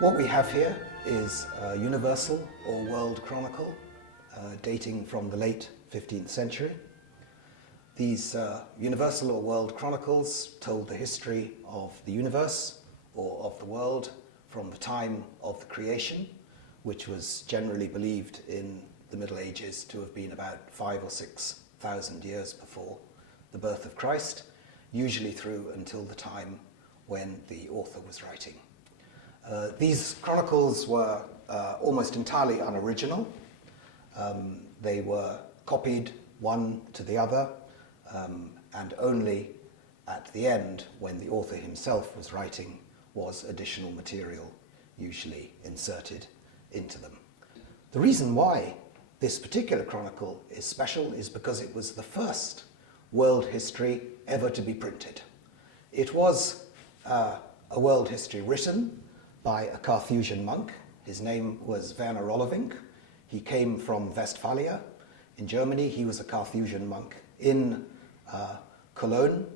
What we have here is a universal or world chronicle dating from the late 15th century. These universal or world chronicles told the history of the universe or of the world from the time of the creation, which was generally believed in the Middle Ages to have been about 5,000 or 6,000 years before the birth of Christ, usually through until the time when the author was writing. These chronicles were almost entirely unoriginal. They were copied one to the other, and only at the end, when the author himself was writing, was additional material usually inserted into them. The reason why this particular chronicle is special is because it was the first world history ever to be printed. It was a world history written by a Carthusian monk. His name was Werner Rolevinck. He came from Westphalia in Germany. He was a Carthusian monk in Cologne,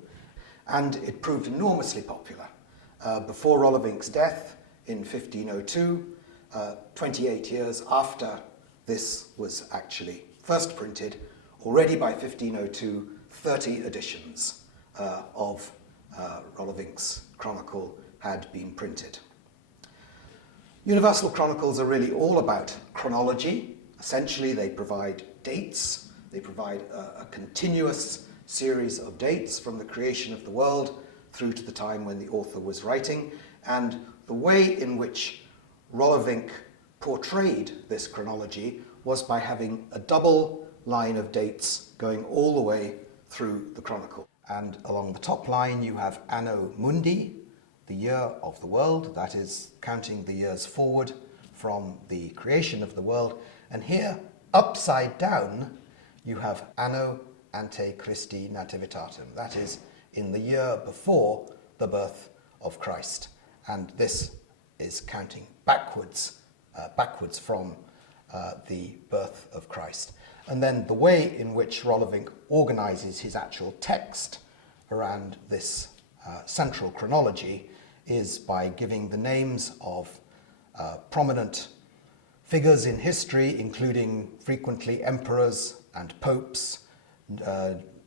and it proved enormously popular. Before Rolevinck's death in 1502, 28 years after this was actually first printed, already by 1502, 30 editions of Rolevinck's chronicle had been printed. Universal chronicles are really all about chronology. Essentially, they provide dates. They provide a continuous series of dates from the creation of the world through to the time when the author was writing. And the way in which Rolevinck portrayed this chronology was by having a double line of dates going all the way through the chronicle. And along the top line you have Anno Mundi, the year of the world, that is counting the years forward from the creation of the world. And here, upside down, you have Anno ante Christi nativitatem, that is in the year before the birth of Christ. And this is counting backwards from the birth of Christ. And then the way in which Rolevinck organizes his actual text around this central chronology is by giving the names of prominent figures in history, including frequently emperors and popes,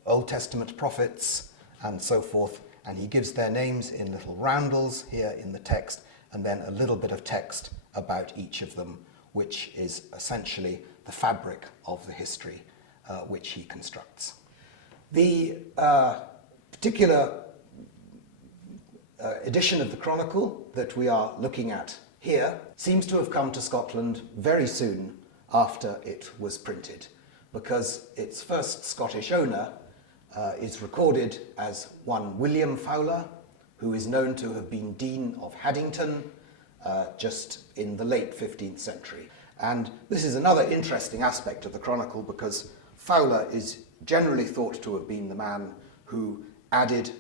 Old Testament prophets, and so forth. And he gives their names in little roundels here in the text, and then a little bit of text about each of them, which is essentially the fabric of the history which he constructs. The particular edition of the Chronicle that we are looking at here seems to have come to Scotland very soon after it was printed, because its first Scottish owner is recorded as one William Fowler, who is known to have been Dean of Haddington just in the late 15th century. And this is another interesting aspect of the Chronicle, because Fowler is generally thought to have been the man who added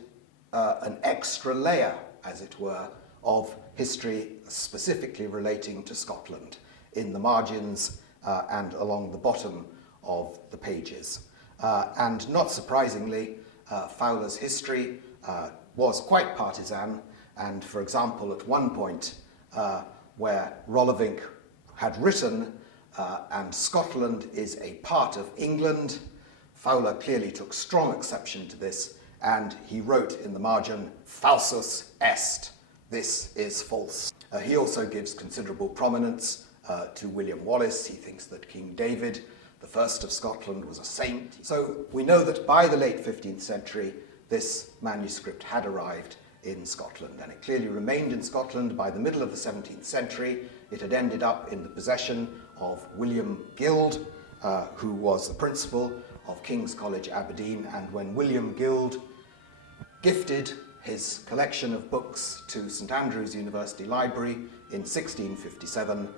an extra layer, as it were, of history specifically relating to Scotland in the margins and along the bottom of the pages. And not surprisingly, Fowler's history was quite partisan, and for example, at one point where Rolevinck had written, and Scotland is a part of England, Fowler clearly took strong exception to this, and he wrote in the margin, falsus est, this is false. He also gives considerable prominence to William Wallace. He thinks that King David, the first of Scotland, was a saint. So we know that by the late 15th century, this manuscript had arrived in Scotland, and it clearly remained in Scotland by the middle of the 17th century. It had ended up in the possession of William Guild, who was the principal of King's College, Aberdeen, and when William Guild gifted his collection of books to St Andrews University Library in 1657,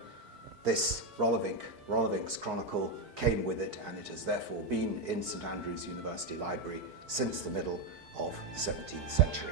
this Rolevinck's Chronicle came with it, and it has therefore been in St Andrews University Library since the middle of the 17th century.